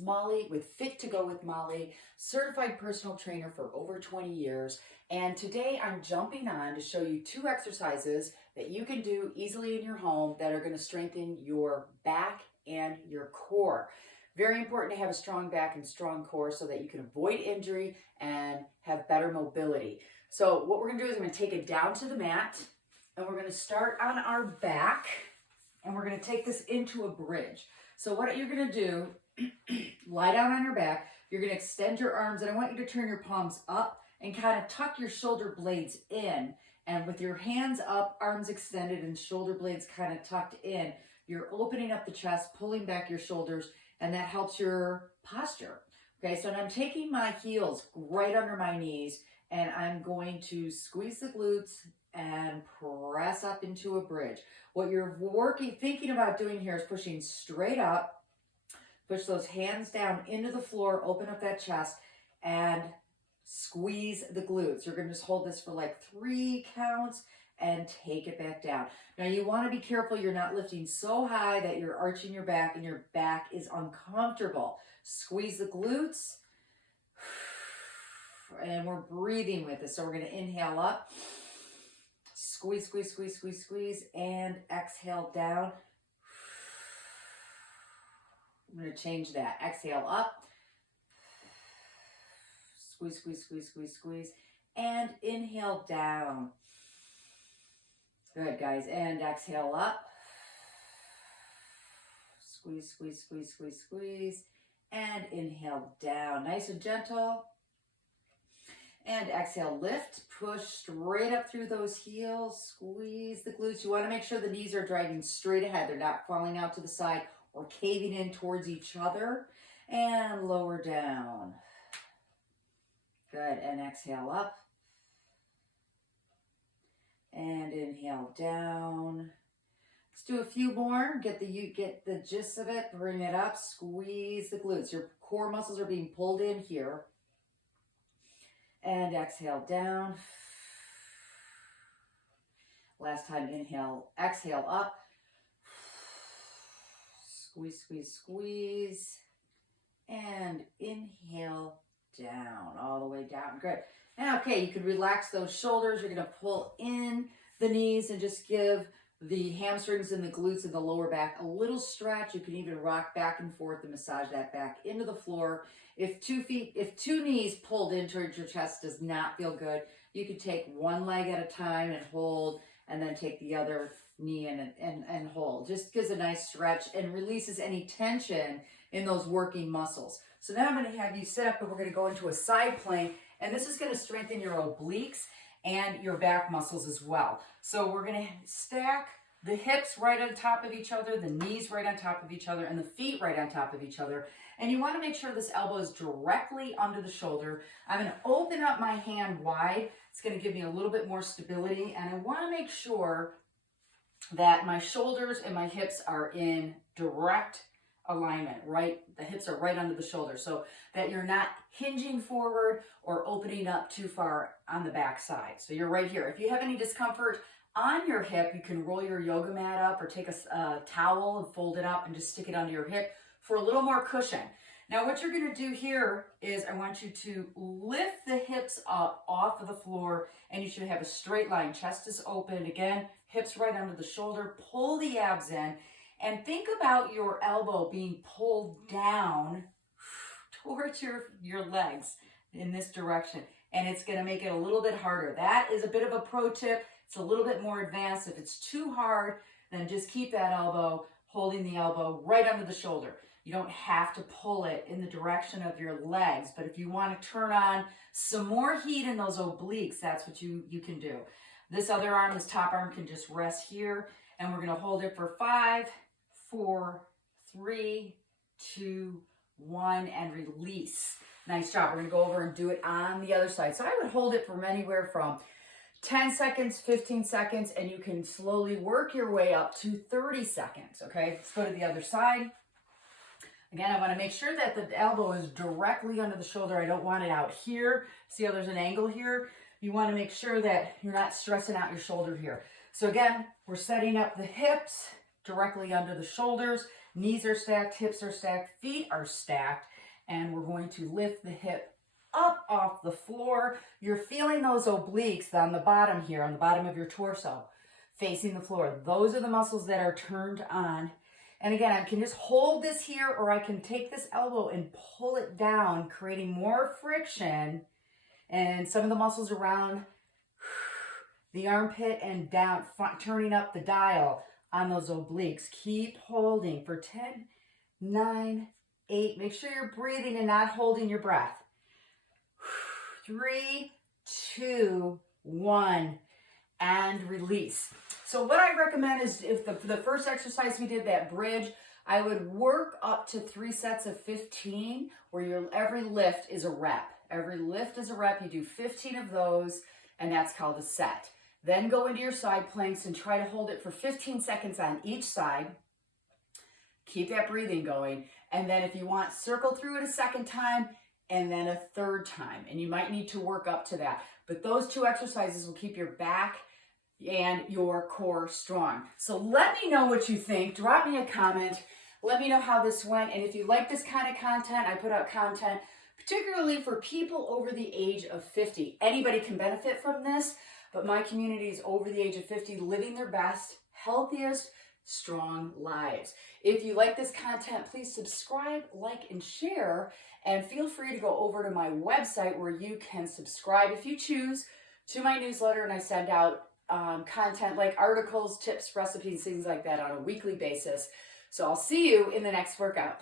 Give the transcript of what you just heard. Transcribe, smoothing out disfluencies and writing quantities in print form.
Molly with Fit to Go with Molly, certified personal trainer for over 20 years. And today I'm jumping on to show you 2 exercises that you can do easily in your home that are going to strengthen your back and your core. Very important to have a strong back and strong core so that you can avoid injury and have better mobility. So what we're going to do is I'm going to take it down to the mat and we're going to start on our back and we're going to take this into a bridge. So what you're going to do, lie down on your back, you're going to extend your arms, and I want you to turn your palms up and kind of tuck your shoulder blades in. And with your hands up, arms extended, and shoulder blades kind of tucked in, you're opening up the chest, pulling back your shoulders, and that helps your posture. Okay, so I'm taking my heels right under my knees, and I'm going to squeeze the glutes and press up into a bridge. What you're thinking about doing here is pushing straight up. Push those hands down into the floor, open up that chest, and squeeze the glutes. You're going to just hold this for like 3 counts and take it back down. Now you want to be careful you're not lifting so high that you're arching your back and your back is uncomfortable. Squeeze the glutes, and we're breathing with this. So we're going to inhale up, squeeze, squeeze, squeeze, squeeze, squeeze, and exhale down. I'm going to change that. Exhale up. Squeeze, squeeze, squeeze, squeeze, squeeze. And inhale down. Good, guys. And exhale up. Squeeze, squeeze, squeeze, squeeze, squeeze. And inhale down. Nice and gentle. And exhale, lift. Push straight up through those heels. Squeeze the glutes. You want to make sure the knees are driving straight ahead. They're not falling out to the side or caving in towards each other, and lower down. Good, and exhale up, and inhale down. Let's do a few more, get the gist of it, bring it up, squeeze the glutes. Your core muscles are being pulled in here, and exhale down. Last time, inhale, exhale up. Squeeze, squeeze, squeeze, and inhale down, all the way down. Good. And okay, you can relax those shoulders. You're going to pull in the knees and just give the hamstrings and the glutes and the lower back a little stretch. You can even rock back and forth and massage that back into the floor. If 2 knees pulled in towards your chest does not feel good, you can take one leg at a time and hold, and then take the other knee and hold. Just gives a nice stretch and releases any tension in those working muscles. So now I'm going to have you sit up and we're going to go into a side plank, and this is going to strengthen your obliques and your back muscles as well. So we're going to stack the hips right on top of each other, the knees right on top of each other, and the feet right on top of each other. And you want to make sure this elbow is directly under the shoulder. I'm going to open up my hand wide. It's going to give me a little bit more stability, and I want to make sure that my shoulders and my hips are in direct alignment, right? The hips are right under the shoulder, so that you're not hinging forward or opening up too far on the back side. So you're right here. If you have any discomfort on your hip, you can roll your yoga mat up or take a towel and fold it up and just stick it under your hip for a little more cushion. Now what you're going to do here is I want you to lift the hips up off of the floor, and you should have a straight line. Chest is open. Again, hips right under the shoulder. Pull the abs in, and think about your elbow being pulled down towards your legs in this direction, and it's going to make it a little bit harder. That is a bit of a pro tip. It's a little bit more advanced. If it's too hard, then just keep that elbow, holding the elbow right under the shoulder. You don't have to pull it in the direction of your legs, but if you want to turn on some more heat in those obliques, that's what you can do. This other arm, this top arm, can just rest here, and we're going to hold it for 5, 4, 3, 2, 1, and release. Nice job. We're going to go over and do it on the other side. So I would hold it from anywhere from 10 seconds, 15 seconds, and you can slowly work your way up to 30 seconds, okay? Let's go to the other side. Again, I want to make sure that the elbow is directly under the shoulder. I don't want it out here. See how there's an angle here? You want to make sure that you're not stressing out your shoulder here. So again, we're setting up the hips directly under the shoulders, Knees are stacked, hips are stacked, feet are stacked, and we're going to lift the hip up off the floor. You're feeling those obliques on the bottom here, on the bottom of your torso, facing the floor. Those are the muscles that are turned on. And again, I can just hold this here, or I can take this elbow and pull it down, creating more friction. And some of the muscles around the armpit and down, turning up the dial on those obliques. Keep holding for 10, 9, 8. Make sure you're breathing and not holding your breath. 3, 2, 1, and release. So what I recommend is, if the first exercise we did, that bridge, I would work up to 3 sets of 15, where every lift is a rep. Every lift is a rep. You do 15 of those, and that's called a set. Then go into your side planks and try to hold it for 15 seconds on each side. Keep that breathing going. And then if you want, circle through it a second time and then a third time. And you might need to work up to that. But those 2 exercises will keep your back and your core strong. So let me know what you think. Drop me a comment. Let me know how this went. And if you like this kind of content, I put out content particularly for people over the age of 50. Anybody can benefit from this, but my community is over the age of 50, living their best, healthiest, strong lives. If you like this content, please subscribe, like, and share, and feel free to go over to my website where you can subscribe, if you choose, to my newsletter, and I send out content like articles, tips, recipes, things like that on a weekly basis. So I'll see you in the next workout.